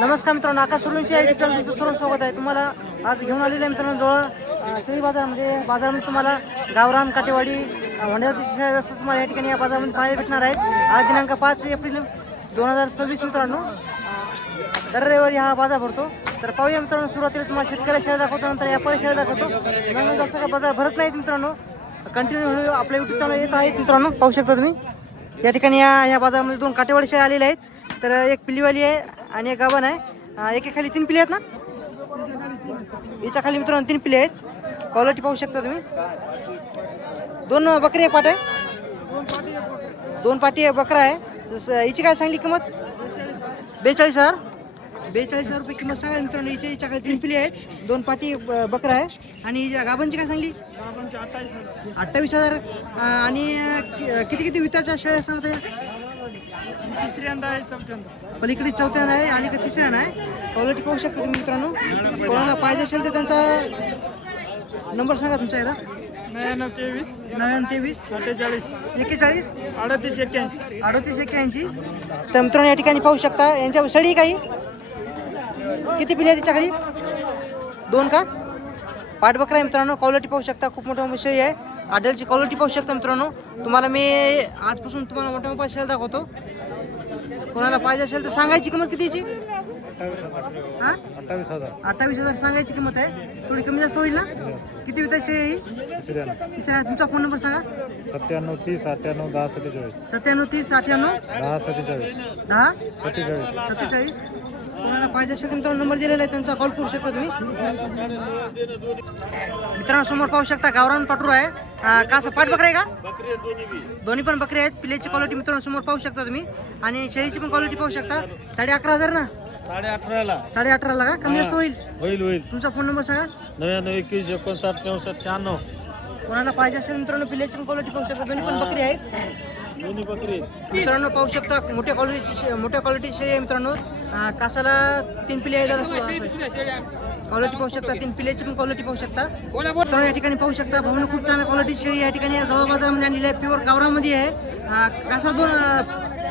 नमस्कार मित्रांनो, आकाश सुरवंशी या युट्यूब चॅनलवर तुमचं सर्व स्वागत आहे. तुम्हाला आज घेऊन आलेलं आहे मित्रांनो जवळ शेळी बाजारामध्ये तुम्हाला गावरान काटेवाडी वंड्यावरती शेळ्या असतात तुम्हाला या ठिकाणी या बाजारामध्ये पाहायला भेटणार आहेत. आज दिनांक 5 एप्रिल 2026 मित्रांनो, दर रविवारी हा बाजार भरतो. तर पाहूया मित्रांनो, सुरुवातीला तुम्हाला शेतकऱ्या शेळ्या दाखवतो, नंतर व्यापारी शेळ्या दाखवतो. मग जसं का बाजार भरत नाहीत मित्रांनो, कंटिन्यू व्हिडिओ आपल्या युट्यूब चॅनल येत आहेत मित्रांनो. पाहू शकता तुम्ही या ठिकाणी या बाजारामध्ये 2 काटेवाडी शेळ्या आलेल्या आहेत. तर एक पिल्लीवाली आहे आणि एक गाभण आहे. एकेखाली 3 पिल्ले आहेत ना, याच्या खाली मित्रांनो 3 पिल्ले आहेत. क्वालिटी पाहू शकता तुम्ही. 2 बकरी पाट आहे, 2 पाटी बकरा आहे. हिची काय सांगली किंमत? 42,000 रुपये किंमत सांगा मित्रांनो. हिच्या खाली 3 पिल्ले आहेत, 2 पाटी बकरा आहे. आणि गाभणची काय सांगली? 28,000. आणि किती विताच्या शेळ्या असणार ते? तिसऱ्यांदा आहे, चौथ्यांदा पलीकडे चौथ्यानं आहे आणि तिसऱ्यानं आहे. क्वालिटी पाहू शकता तुम्ही मित्रांनो. कोणाला पाहिजे असेल तर त्यांचा नंबर सांगा तुमचा याचा. 9923 9923 48 41 38 81. 38 81. तर मित्रांनो या ठिकाणी पाहू शकता यांच्या सडी काही किती पिल्ले आहेत तिच्या खाली? 2 का? पाठबकरा आहे मित्रांनो. क्वालिटी पाहू शकता, खूप मोठा शेळी आहे. आडलची क्वालिटी पाहू शकता मित्रांनो. तुम्हाला मी आजपासून तुम्हाला मोठ्या मोठ्या शेळ्या दाखवतो. कोणाला पाहिजे असेल तर सांगायची किंमत कितीची? 28,000 सांगायची किंमत आहे. थोडी कमी जास्त होईल ना? किती विताची शेळी? तिसऱ्या. तुमचा फोन नंबर सांगा. 97 30 98 10 47. 97 30 98 10 47. 10 47. 47. कोणाला पाहिजे असेल तर मित्रांनो नंबर दिलेला आहे, त्यांचा कॉल करू शकता तुम्ही. मित्रांनो समोर पाहू शकता गावरान पाटरू आहे. का पाठबकरा आहे का? दोन्ही पण बकरी आहेत. पिल्ल्याची क्वालिटी मित्रांनो समोर पाहू शकता तुम्ही. आणि शेळीची पण क्वालिटी पाहू शकता. 11,500 ना? 18,500 का? कमी जास्त होईल? होईल. तुमचा फोन नंबर सांगा. 99 21 59 64 96. कोणाला पाहिजे असेल मित्रांनो पिल्ल्याची पण क्वालिटी पाहू शकता. दोन्ही पण बकरी आहेत दोन्ही बकरी मित्रांनो. पाहू शकता मोठ्या क्वालिटीची शेळी आहे मित्रांनो. कासाला 3 पिल्ले आहेत. क्वालिटी पाहू शकता. 3 पिल्ल्याची पण क्वालिटी पाहू शकता मित्रांनो. या ठिकाणी पाहू शकता भाऊन खूप चांगल्या क्वालिटी शेळी या ठिकाणी जवळ बाजारामध्ये आणलेली आहे. प्युअर गावरामध्ये आहे. कासा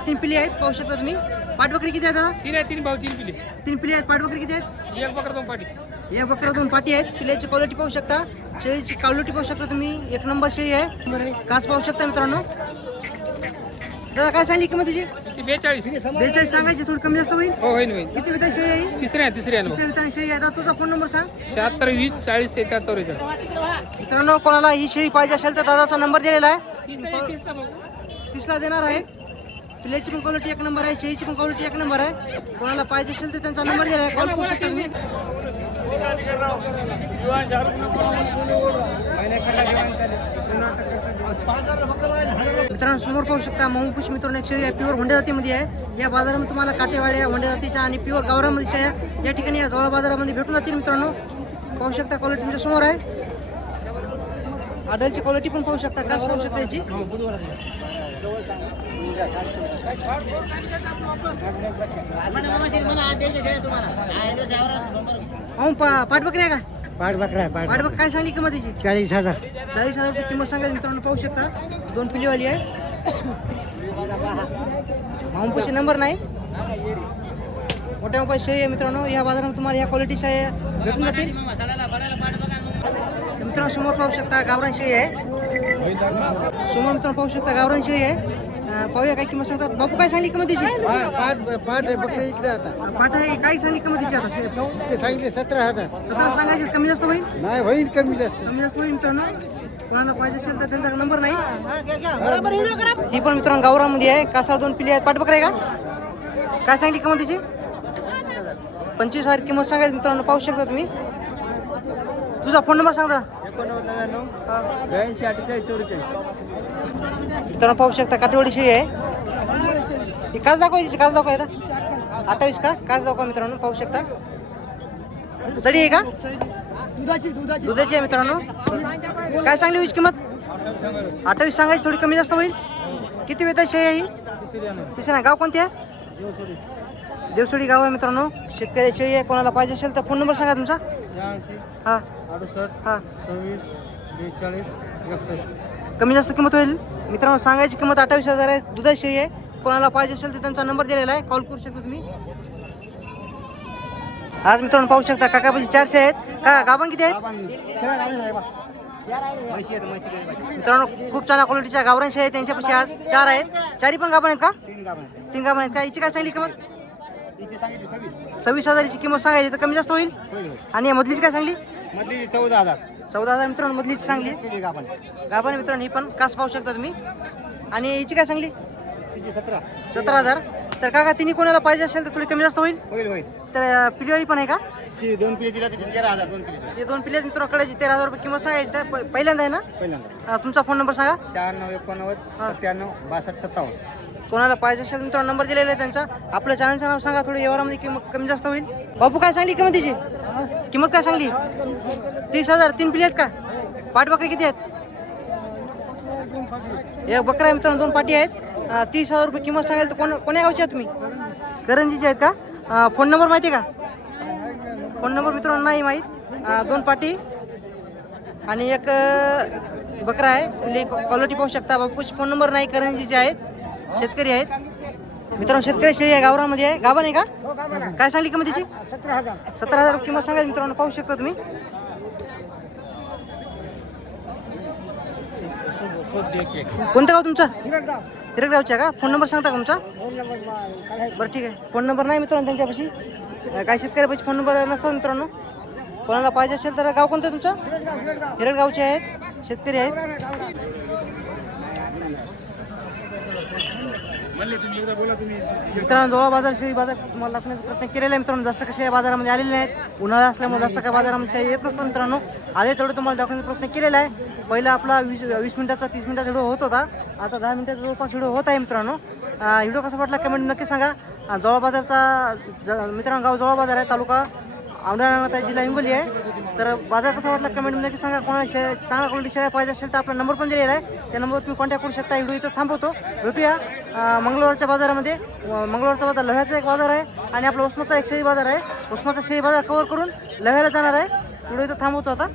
3 पिल्ले आहेत पाहू शकता तुम्ही. पाठबकरी किती आहेत दादा? 3 भाऊ 3 पिले. 3 पिल्ले आहेत. पाठबकरी किती आहेत? एक बकरा 2 पाटी. या बकरा 2 पाटी आहेत. पिल्ल्याची क्वालिटी पाहू शकता. शेळीची क्वालिटी पाहू शकता तुम्ही. 1 नंबर शेळी आहे. कास पाहू शकता मित्रांनो. दादा काय सांगली किंमत तिची? 42 सांगायची. थोडी कमी जास्त होईल? हो होईल. किती विता शेळी आहे? तिसऱ्या तिसऱ्या विताने शेळी आहे. दादा तुझा फोन नंबर सांग. 76 20 40 44. मित्रांनो कोणाला ही शेळी पाहिजे असेल तर दादाचा नंबर दिलेला आहे. 30ला देणार आहे. पिल्ल्याची पण क्वालिटी 1 नंबर आहे. शेळीची पण क्वालिटी 1 नंबर आहे. कोणाला पाहिजे असेल तर त्यांचा नंबर दिलेला आहे. कॉल करू शकता तुम्ही. मित्रांनो समोर पाहू शकता महूपुशी मित्रांनो एक शेळी आहे. प्युअर होंड्या जातीमध्ये आहे. या बाजारामध्ये तुम्हाला काटेवाड्या होंड्या जातीच्या आणि प्युअर गावरामध्ये शेळ्या या ठिकाणी या जवळ बाजारामध्ये भेटून जातील मित्रांनो. पाहू शकता क्वालिटी तुमच्या समोर आहे. आडलची क्वालिटी पण पाहू शकता. कास पाहू शकता याची. पाठबकरी आहे का? पाठबकरी काय सांगली किंमत त्याची? 40,000. 40,000 रुपये किंमत सांगायची मित्रांनो. पाहू शकता 2 पिल्लीवाली आहे. भाऊंपाशी नंबर नाही. मोठ्या मोठ्या शेळी आहे मित्रांनो. या बाजारामध्ये तुम्हाला या क्वालिटी शेळ्या भेटून जातील. मित्रांनो समोर पाहू शकता गावरान शेळी आहे. समोर मित्रांनो पाहू शकता गावरान शेळी आहे. पाहूया काय किंमत सांगतात. बापू काय सांगली किंमत त्याची? पाठ बकरी इकडे आता पाठ आहे. काय सांगली किंमत त्याची आता? ते सांगितले 17,000. 17 सांगायचे. कमी जास्त होईल? नाही होईल कमी जास्त. कमी जास्त होईल मित्रांनो. कोणाला पाहिजे असेल तर त्यांचा नंबर नाही. ही पण मित्रांनो गावरामध्ये आहे. कासा 2 पिल्ले आहेत. पाठबकरी आहे का? काय सांगली किंमत त्याची? 25,000 किंमत सांगायची मित्रांनो. पाहू शकता तुम्ही. तुझा फोन नंबर सांगा. 89 82 44. मित्रांनो पाहू शकता काटेवाडी शेळी आहे. ही कास दाखवायची. कास दाखवा. 28 का? कास दाखवा मित्रांनो. पाहू शकता. सडी आहे का? दुधाची आहे मित्रांनो. काय सांगली होईल किंमत? 28 सांगायची. थोडी कमी जास्त होईल. किती वेळ शेळी आहे ही? तिसऱ्या. गाव कोणती आहे? देवसोडी गाव आहे मित्रांनो. शेतकरी शेळी आहे. कोणाला पाहिजे असेल तर फोन नंबर सांगा तुमचा. 68 68 हां 26 42 61. कमी जास्त किंमत होईल मित्रांनो. सांगायची किंमत 28,000 आहे. दुधाची शेळी आहे. कोणाला पाहिजे असेल तर त्यांचा नंबर दिलेला आहे. कॉल करू शकता तुम्ही. आज मित्रांनो पाहू शकता काकापाशी 400 आहेत का गाभण किती आहेत मित्रांनो खूप छान क्वालिटीच्या गावरान शेळ्या आहेत त्यांच्यापाशी आज 4 आहेत. चारी पण गाभण आहेत का? 3 गाभण आहेत का? हिची काय सांगली किंमत? 26,000ची किंमत सांगायची तर कमी जास्त होईल. आणि या मधलीची काय सांगली? 14,000 मित्रांनो मधलीची सांगली. गाभण मित्रांनो ही पण कास पाहू शकता तुम्ही. आणि हिची काय सांगली? 17,000. तर काका तिन्ही कोणाला पाहिजे असेल तर थोडी कमी जास्त होईल. तर पिलीवाली पण आहे का? 2 पिले दिला त्याचे 13,000 2 पिले हे 2 पिले मित्रांनो कडाची 13,000 रुपये किंमत सांगायची. तर पहिल्यांदा आहे ना? पहिल्यांदा तुमचा फोन नंबर सांगा. 96 91 97 62 57. कोणाला पाहिजे असेल मित्रांनो नंबर दिलेला आहे त्यांचा. आपल्या चॅनलचं नाव सांगा. थोडी व्यवहारामध्ये किंमत कमी जास्त होईल. बापू काय सांगली किंमतीची? किंमत काय सांगली? 30,000. 3 पिले आहेत का? पाठ बकरी किती आहेत? एक बकरा आहे मित्रांनो 2 पाटी आहेत. 30,000 रुपये किंमत सांगाल तर कोण्या गावचे आहेत तुम्ही? करंजीचे आहेत का? फोन नंबर माहिती आहे का? फोन नंबर मित्रांनो नाही माहीत. 2 पाटी आणि एक बकरा आहे. क्वालिटी पाहू शकता. बापूची फोन नंबर नाही. करंजीचे आहेत. शेतकरी आहेत मित्रांनो. शेतकरी शेळी आहे गावरामध्ये आहे. गाभण आहे का? काय सांगली किंमतीची? 17,000 रुपये किंमत सांगायची मित्रांनो. पाहू शकता तुम्ही. कोणतं गाव तुमचं? हिरडगावचे आहे का? फोन नंबर सांगता का तुमचा? बरं ठीक आहे. फोन नंबर नाही मित्रांनो त्यांच्यापाशी. काही शेतकऱ्यापाशी फोन नंबर नसतात मित्रांनो. कोणाला पाहिजे असेल तर गाव कोणतं तुमचं? हिरडगावचे आहेत. शेतकरी आहेत. मित्रांनो जवळ बाजार शेळी बाजार तुम्हाला दाखवण्याचा प्रयत्न केलेला आहे मित्रांनो. जास्त कशा बाजारामध्ये आलेले नाहीत. उन्हाळा असल्यामुळे जास्त काय बाजारामध्ये शेळी येत नसतं मित्रांनो. आले तेवढं तुम्हाला दाखवण्याचा प्रयत्न केलेला आहे. पहिला आपला 20 मिनिटाचा 30 मिनिटाचा व्हिडिओ होत होता. आता 10 मिनिटाचा जवळपास व्हिडिओ होत आहे मित्रांनो. व्हिडिओ कसा वाटला कमेंट नक्की सांगा. जवळ बाजारचा मित्रांनो गाव जवळ बाजार आहे. तालुका औंढा जिल्हा हिंगोली आहे. तर बाजार कसा वाटला कमेंटमध्ये नक्की सांगा. कोणाला चांगला क्वालिटी शेळ्या पाहिजे असेल तर आपला नंबर पण दिलेला आहे. त्या नंबरवर तुम्ही कॉन्टॅक्ट करू शकता. व्हिडिओ इथं थांबवतो. भेटूया मंगळवारच्या बाजारामध्ये. मंगळवारचा बाजार लह्याचा एक बाजार आहे आणि आपला उस्माचा एक शेळी बाजार आहे. उस्माचा शेळी बाजार कव्हर करून लह्याला जाणार आहे. व्हिडिओ इथं थांबवतो आता.